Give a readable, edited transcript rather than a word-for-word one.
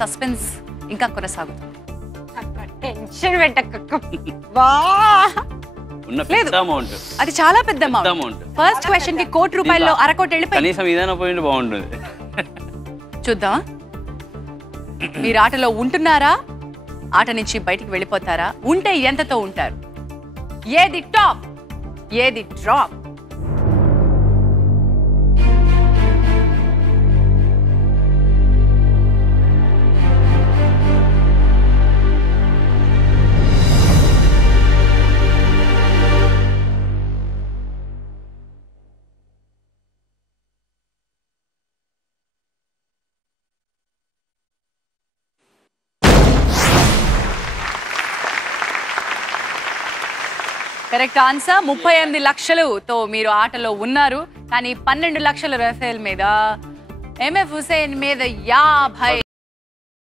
Suspense ఇంకా కొనసాగుతుంది. Tension పెట్టక అది చాలా పెద్ద అమౌంట్. ఫస్ట్ క్వశ్చన్ కి ₹1,00,00,000 అరకోటి వెళ్ళిపోయి కనీసం ఇదైనా పోయింటే బాగుంటుంది. చూద్దామా? మీరు ఆటలో ఉంటున్నారా, ఆట నుంచి బయటికి వెళ్ళిపోతారా? ఉంటే ఎంతతో ఉంటారు? ఏది టాప్, ఏది డ్రాప్? Correct answer. 38 లక్షలతో మీరు ఆటలో ఉన్నారు. కానీ 12 లక్షల రఫేల్ మీద, ఎంఎఫ్ హుసేన్ మీద 50